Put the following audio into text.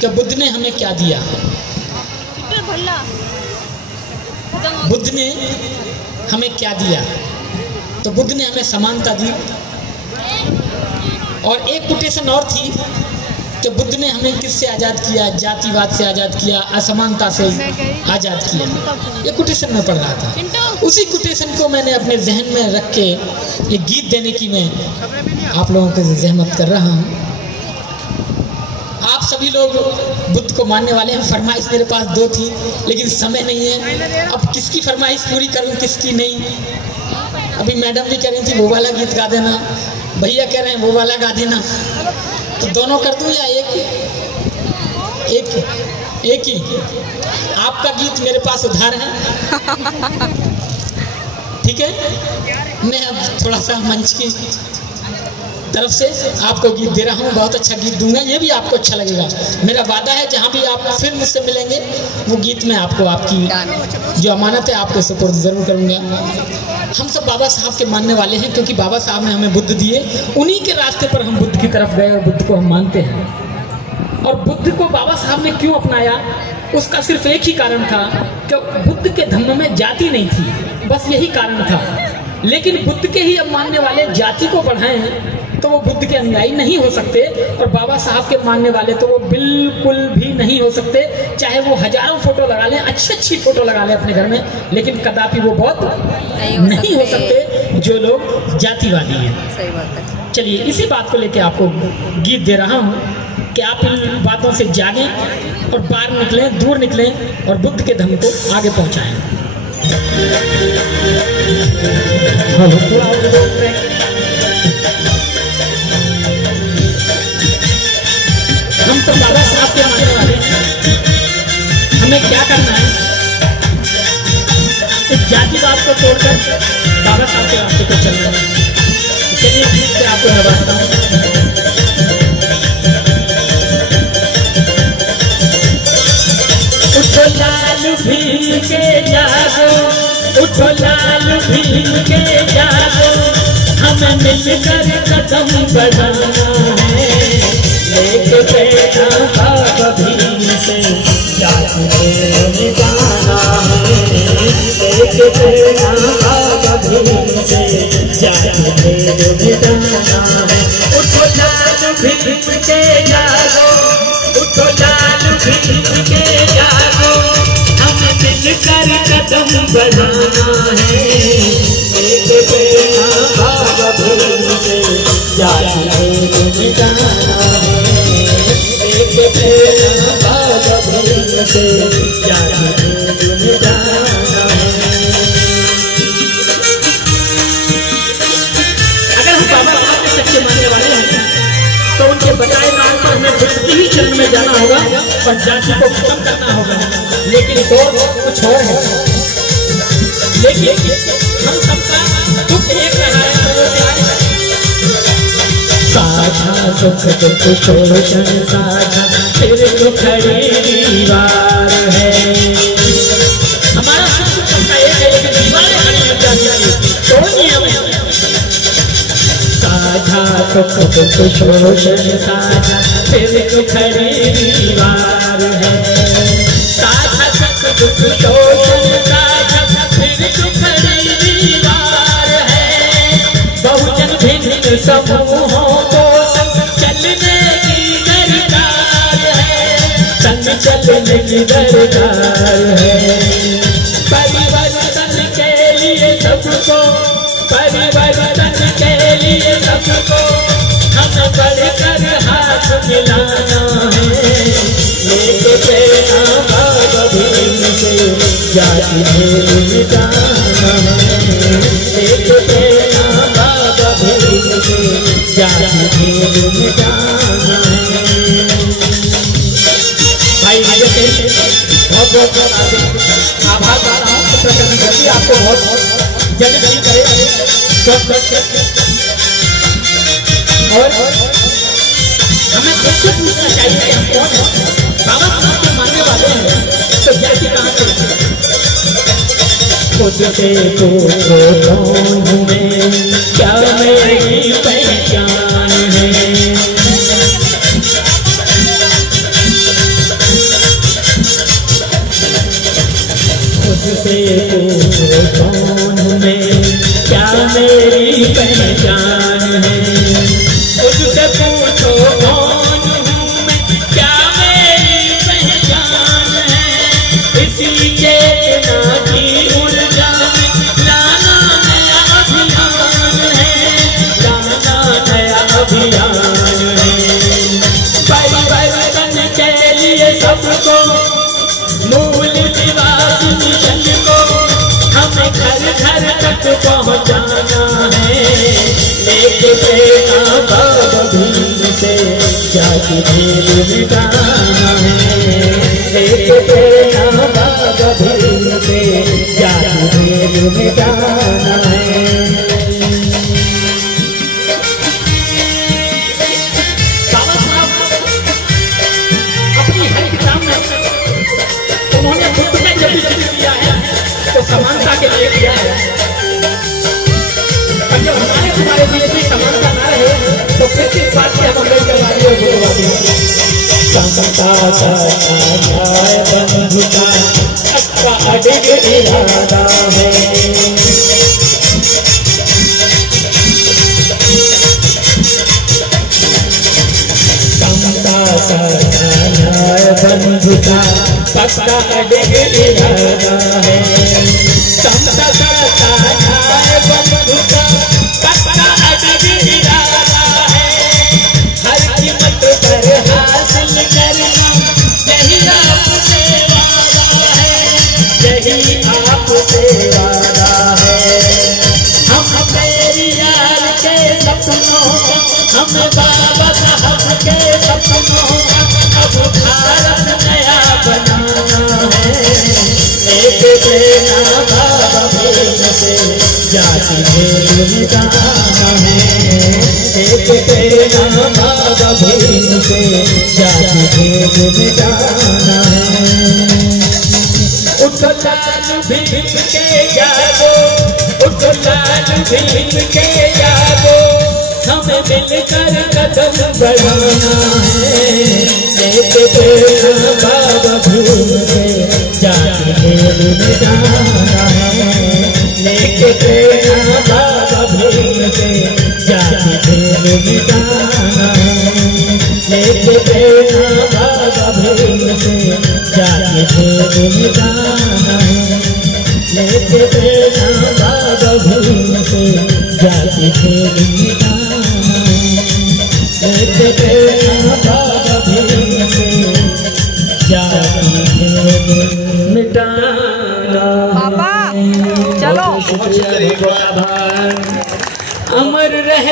कि बुद्ध ने हमें क्या दिया। बुद्ध ने हमें क्या दिया? तो बुद्ध ने हमें समानता दी। और एक कोटेशन और थी कि बुद्ध ने हमें किससे आज़ाद किया? जातिवाद से आज़ाद किया, असमानता से आज़ाद किया। ये कोटेशन में पढ़ रहा था। उसी कोटेशन को मैंने अपने जहन में रख के ये गीत देने की मैं आप लोगों को जहमत कर रहा हूँ। आप सभी लोग बुद्ध को मानने वाले हैं। फरमाइश मेरे पास 2 थी, लेकिन समय नहीं है। अब किसकी फरमाइश पूरी करूं, किसकी नहीं। अभी मैडम भी कह रही थी वो वाला गीत गा देना, भैया कह रहे हैं वो वाला गा देना। तो दोनों कर दूं या एक ही? आपका गीत मेरे पास उधार है, ठीक है। मैं अब थोड़ा सा मंच की तरफ से आपको गीत दे रहा हूँ। बहुत अच्छा गीत दूंगा, ये भी आपको अच्छा लगेगा। मेरा वादा है जहाँ भी आप फिर मुझसे मिलेंगे वो गीत मैं आपको, आपकी जो अमानत है, आपको सुपुर्द ज़रूर करूँगा। हम सब बाबा साहब के मानने वाले हैं, क्योंकि बाबा साहब ने हमें बुद्ध दिए। उन्हीं के रास्ते पर हम बुद्ध की तरफ गए और बुद्ध को हम मानते हैं। और बुद्ध को बाबा साहब ने क्यों अपनाया, उसका सिर्फ एक ही कारण था कि बुद्ध के धम्म में जाति नहीं थी, बस यही कारण था। लेकिन बुद्ध के ही अब मानने वाले जाति को बढ़ाएं तो वो बुद्ध के अनुयायी नहीं हो सकते, और बाबा साहब के मानने वाले तो वो बिल्कुल भी नहीं हो सकते। चाहे वो हजारों फोटो लगा लें, अच्छी फोटो लगा लें अपने घर में, लेकिन कदापि वो बहुत नहीं हो सकते जो लोग जातिवादी हैं। सही बात है। चलिए इसी बात को लेकर आपको गीत दे रहा हूँ कि आप इन बातों से जागें और बाहर निकलें, दूर निकलें और बुद्ध के धम्म को आगे पहुँचाएं। हम तो बाबा साहब के मानने वाले हैं। हमें क्या करना है? इस जातिवाद को तोड़कर बाबा साहब के रास्ते पर चलना है। चलिए गीत से आपको नवाजता हूँ। उठो लाल भीम के जागो, उठो लाल भीम के जागो, हमें मिलकर कदम बढ़ाना है। लेके बेटा बाबा भीम से जाति में जाना है। लेके बेटा बाबा भीम से जाति में जाना है। उठो लाल भीम के जागो, उठो लाल भीम के जागो, हमें मिलकर कदम बढ़ाना है। लेके बेटा बाबा भीम से जाति में जाना है। बाबा भीम से जाति में जाना है। अगर हम बाबा साहब के सच्चे मानने वाले हैं तो उनके बताए नाम पर हमें बुद्ध की ही चरण में जाना होगा और जाति को खत्म करना होगा। लेकिन दौर कुछ और है। लेकिन हम सबका दुख एक रहा है, तो वो क्या है? साझा सुख दुख शोषण साझा, फिर तो खड़ी दीवार है। हमारा सुख सबका एक है, लेकिन दीवारें खड़ी हो जाती है, तोड़नी हमें। साझा सुख दुख शोषण साझा, फिर तो खड़ी दीवार है। साझा सुख दुख शोषण साझा, फिर तो खड़ी दीवार है। बहुजन भिन्न समूहों को संग चलने की दरकार है, संग चलने की दरकार है। परिवर्तन के लिए सबको, परिवर्तन के लिए सबको हमें बढ़कर हाथ मिलाना है। लेके बेटा बाबा भीम से जाति में मिटाना है। लेके बेटा बाबा भीम से जाति में मिटाना है। भाई विजय से बहुत बहुत आभार मानता हूँ। प्रकृति धरती आपको बहुत जल्द ठीक करे, स्वस्थ रखे। और हमें खुद से पूछना चाहिए कि हम कौन हैं। बाबा साहब के मानने वाले हैं तो जाति कहाँ से? खुद से पूछो कौन हूँ मैं, क्या मेरी पहचान है। मुझसे पूछो कौन मैं, क्या मेरी पहचान है। मुझसे पूछो कौन हूँ मैं, क्या मेरी पहचान है। इसी चेतना की ऊर्जा में लाना नया अभियान है, लाना नया अभियान है। परिवर्तन के लिए सबको, मूल निवास मिशन को हमें घर घर तक पहुँचाना है। लेके प्रेरणा बाबा भीम से जाति भेद मिटाना है। लेके प्रेरणा बाबा भीम से जाति भेद मिटाना है। उन्होंने खुद में जब भी किया है तो समानता के लिए किया है, और जब हमारे बीच में समानता ना रहे तो फिर किस बात की हम अंबेडकरवादी और बुद्धवादी हैं। समता न्याय बंधुता सबका अडिग इरादा है। समता न्याय बंधुता सबका अडिग इरादा है। समता न्याय बंधुता सबका अडिग इरादा है। हर कीमत पर हासिल करना यही आपसे वादा है, यही आपसे वादा है। हम मेरी यार के सपनों का, हम बाबा साहब के सपनों का अब भारत नया बनाना है। एक प्रेरणा बाबा भीम से जाति भेद मिटाना है। एक प्रेरणा बाबा भीम से जाति भेद मिटाना है। उठो लाल भीम के जागो, उठो लाल भीम के जागो, हमें मिलकर कदम बढ़ाना है। एक प्रेरणा बाबा भीम से जाति भेद मिटाना है। एक प्रेरणा बाबा भीम से जाति भेद मिटाना है। एक प्रेरणा बाबा भीम से जाति भेद मिटाना है। एक प्रेरणा बाबा भीम से जाति भेद मिटाना है। एक प्रेरणा बाबा भीम से जाति भेद मिटाना। पापा चलो अमर रहे।